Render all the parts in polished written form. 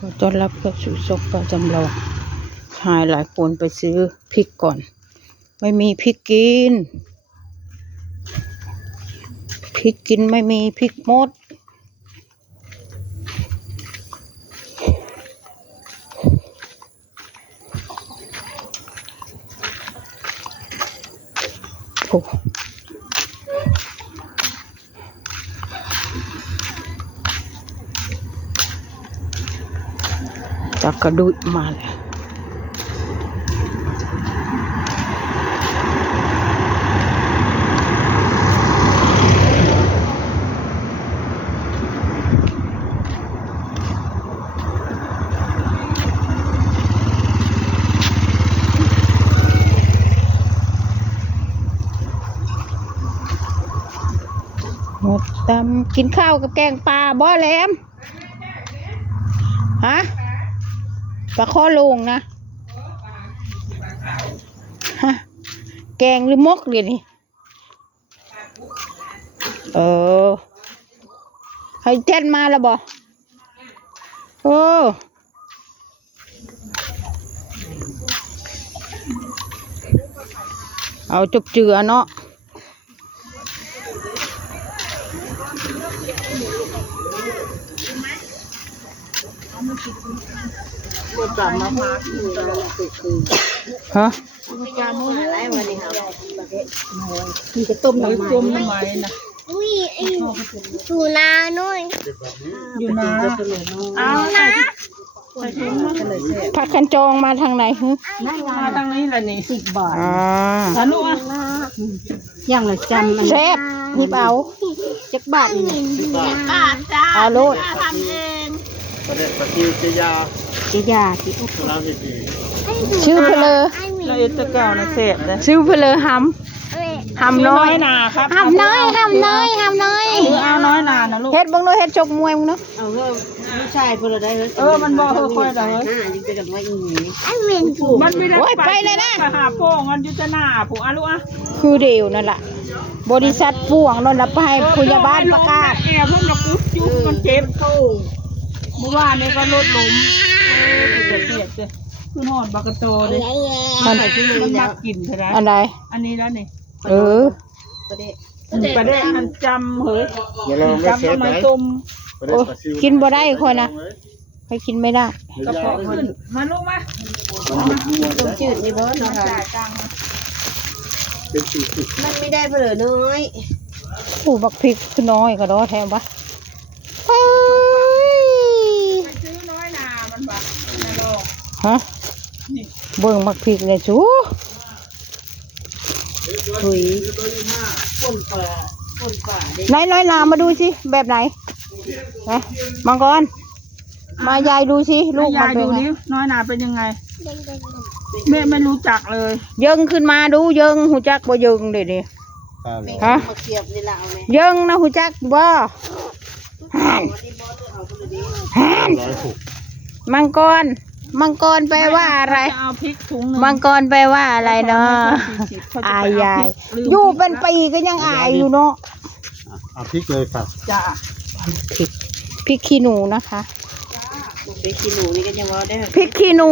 ขอต้อนรับเข้าสู่ช่องป้าจำลองชายหลายคนไปซื้อพริกก่อน ไม่มีพริกกินไม่มีพริกหมดโอ้จักกระดุยมาเลยหมดตำกินข้าวกับแกงปลาบ่แหลมฮะปลาข้อลุงนะฮะแกงหรือมกเดี๋ยวนี้ให้เจ็ดมาแล้วบ่เอาจุบเจือเนาะฮะมีจะต้มน้ำไม้นะอยู่นาหน่อยอยู่นาเอานะผักคันจองมาทางไหนฮะมาทางนี้แหละนี่10 บาทสนุกอ่ะอย่างละจำแซ่บหยิบเอาจักบาทนี่บาทจ้าเอาโลดทำเอง ประเด็นปฏิเสธยาที่เราเห็นดี ชื่อเพลอ เราเอตะเก่านะเสพนะชื่อเพลอหำน้อย นาครับหำน้อยเอาน้อยนานะลูกเฮ็ดบังด้วยเฮ็ดจกมวยมึงเนาะเอาเพิ่มไม่ใช่เพิ่นได้มันบอกค่อยๆได้ยิ่งไปกับว่าอีนี้มันไม่ได้ไปเลยนะไปหาโป่งมันยุตนาผู้อาลูกอ่ะคือเดียวนั่นแหละบริษัทป่วงนั่นนะไปให้พยาบาลประกาศแอบเพิ่งมาปุ๊บจุ๊บมันเจ็บเข้าเมื่อวานนี้ก็ลดลงเจ็บคือหอดบักกะโตเลยมันมักกินใช่ไหมอันนี้แล้วนี่ประเด็นมันจำเฮ้ยจำทำไมต้มกินบ่ได้คนนะให้กินไม่ได้กระเพาะขึ้นมาลูกมาต้มจืดนี่บ่เนาะค่ะมันไม่ได้เผลอน้อยบักพริกคือน้อยก็ดอแทนปะไปซื้อน้อยนามันบักนาโลฮะเบิ่งบักพริกเลยจูหุยป่นป่าน้อยนามาดูสิแบบไหนนะมังกรมายายดูสิลูกมันเป็นไงน้อยนาเป็นยังไงแม่ไม่รู้จักเลยยิงขึ้นมาดูยิงหูจักบ่ยิงเดี๋ยวนี้ฮะยิงนะหูจักบ่มังกรแปลว่าอะไรมังกรแปลว่าอะไรเนาะอายยายอยู่เป็นปีก็ยังอายอยู่เนาะเอาพริกเลยครับจ้าพริกขี้หนูนะคะพริกขี้หนูนี่ก็ยังว่าได้พริกขี้หนู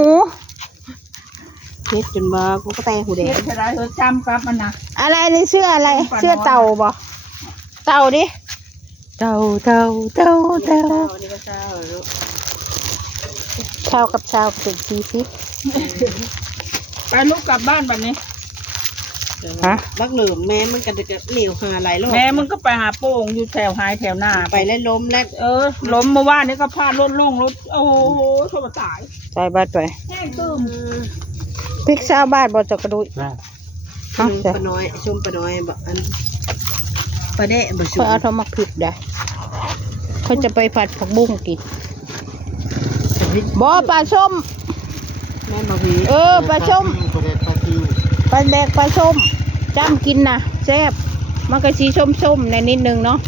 เฮ็ดจนมากูก็แตหูแดงอะไรจำกับมันนะอะไรในเสื้ออะไรเสื้อเต่าบ่เต่าดิเต่านี่ก็เจ้าลูกชาวกับชาวเป็นชีฟิตไปลูกกลับบ้านแบบนี้บักเหลือมแม่มันก็จะเหนียวหาไหลแล้วแม่มึงก็ไปหาโป่งอยู่แถวหายแถวหน้าไปแล้วล้มแล้วล้มเมื่อวานนี้ก็พลาดรถโอ้โหโทษตายใส่บาดไปแห้งตื้มพริกชาวบ้านบ่จะกระดุยปลาน้อยชุ่มปลาน้อยแบบอันปลาแดะบ่ชุ่มเอาทำมาพริกได้เขาจะไปผัดผักบุ้งกินบ่ปลาส้มแม่มาพีปลาส้มปลาแดกปลาส้มจ้ำกินนะแซ่บมันก็สีส้มในนิดนึงเนาะ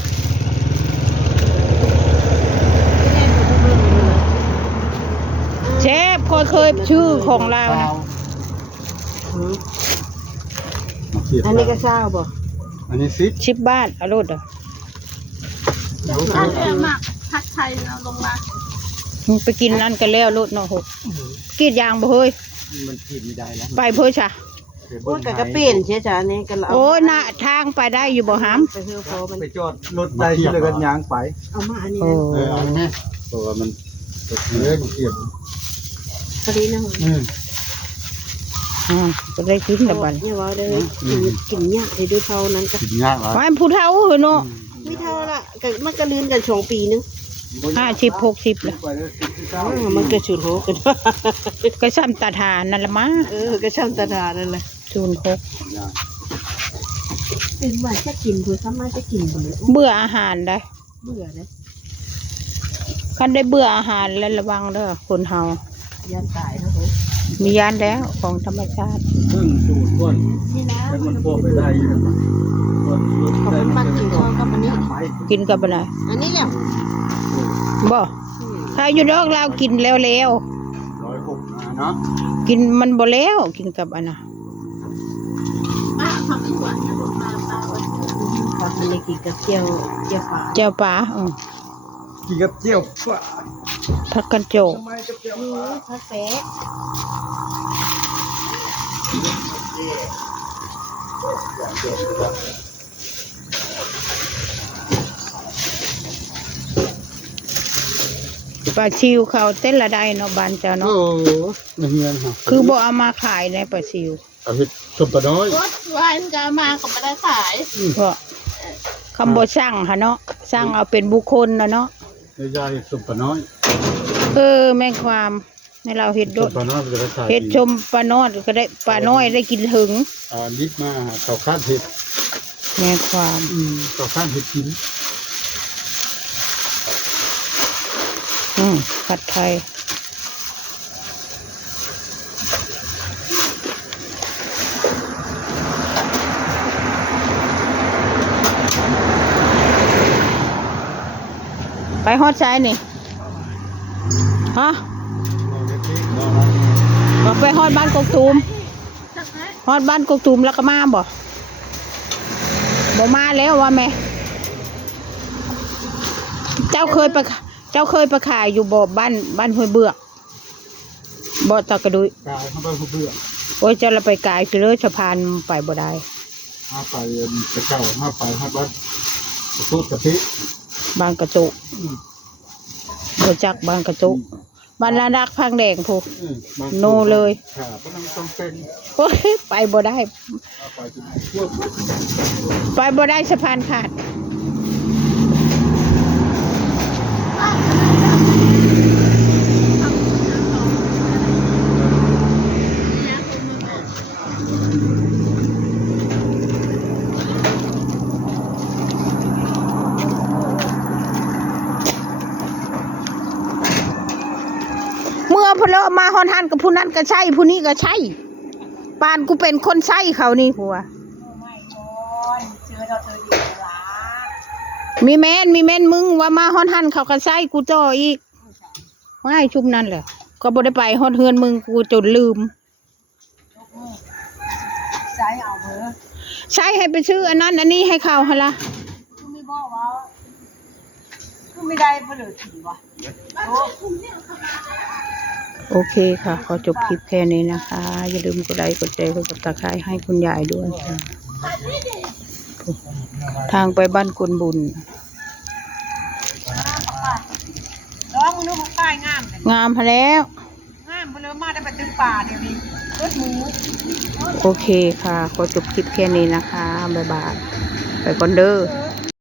แซ่บเคยชื่อของเรานะอันนี้ก็เศร้าบ่อันนี้10 บาทอร่อยผัดไทยเราลงมา มึงไปกินนั่นกันแล้วรถเนาะหกกรีดยางบ่เฮ้ย มันกินไม่ได้แล้ว ไปเพื่อชะ โอ้ยกะเปลี่ยนเสียจ้านี่กันเอา โอ้ยหน้าทางไปได้อยู่บ่หาม ไปเฮือพอมัน ไปจอดรถได้ที่เลยกันยางไป เอามาอันนี้ โอ้ นะ เอาแม่ตัวมันเลื่อนเกียบ พอดีนะ ก็ได้กินละบัด เนี่ยว่าเลยกินยากเลยด้วยเขานั้นก็ กินยากหรอ ไม่ผู้เฒ่าเหรอเนาะ ไม่เท่าละก็มันก็ลืนกัน2 ปีนึง 50 60ละ มันก็ชุดโหกัน ก็ซ้ำตาทานนั่นละมา ก็ช่างตาดานั่นแหละ 06 เป็นว่าจะกินเพื่อสามารถจะกินบ่เลย เบื่ออาหารได้ เบื่อนะ คันได้เบื่ออาหารแล้วระวังเด้อคนเฮา ยันตายนะโห มียานแล้วของธรรมชาติ เพิ่งสูตรก้น นี่นะ แล้วมันพวกไปได้อยู่รถ เขาเป็นมักกินข้าวกับอันนี้ กินกับอะไร อันนี้แหละ บ่ใครอยู่ดอกเรากินแล้ว 106เนาะ กินมันบ่แล้วกินกับอันน่ะ พอทะเลกินกับเจียวปลา แจ่วปลา กินกับเจียวปลา ผักกันโจก ทำไมกับเจียว ผักแป๊ะ ปลาชิวเขาเต้นละได้เนาะบ้านเจ้า โอ้ เนาะ ไม่เงินฮะ คือบ่เอามาขายในปลาชิว เอาเห็ดชมปลาน้อย รถวันก็มาก็ไม่ได้ขาย เพราะคำบ่สั่งหะเนาะสั่งเอาเป็นบุคคลนะเนาะ ในยาเห็ดชมปลาน้อย แม่งความในเราเฮ็ดโด ช ด มปลาน้อยมันจะได้ขาย เฮ็ดชมปลาน้อยก็ได้ปลาน้อยได้กินถึง นิดมาเขาคาดเห็ด แม่ความ เขาคาดเห็ดกิน ผัดไทยไปฮอดซ้ายนี่ฮะบอกไปฮอดบ้านกกตูมฮอดบ้านกกตูมแล้วก็มาบ่มาแล้วว่าแม่เจ้าเคยไปขายอยู่บ่บ้านห้วยเบือกบ่ตากระดุย กายเข้าไปเบื่อ โอ้ยเจ้าเราไปกายคือเลยสะพานไปบ่ได้ ห้าไปกระเจ้าห้าไปห้าบ้านสูตรกะทิ บางกระจุบ่จักบางกระจุบ้านลาดักพังแดงพูโนเลย ค่ะเพราะต้องเป็น โอ้ยไปบ่ได้ ไปจนทั่ว ไปบ่ได้สะพานขาดเมื่อพลอมาฮอนฮันกับผู้นั้นก็ใช่ผู้นี้ก็ใช่ปานกูเป็นคนใช่เขานี่ผัวมีแม่นมึงว่ามาฮอนฮันเขาก็ใช่กูจ่ออีกไม่ชุบนั่นแหละก็บ่ได้ไปฮอดเฮือนมึงกูจนลืมใช่เอาเบอร์ใช่ให้ไปซื้ออันนั้นอันนี้ให้เขาฮะล่ะไม่ได้เพลิดถึงวะโอเคค่ะขอจบคลิปแค่นี้นะคะ อย่าลืมกดไลค์กดแชร์กดติดตามให้คุณยายด้วยค่ะทางไปบ้านกุนบุญร้องนึกของป้ายงามงามพอแล้วงามพอแล้วมาได้ไปตึงป่าเดี๋ยวนี้รถหมูโอเคค่ะขอจบคลิปแค่นี้นะคะบ๊ายบายไปก่อนเด้อ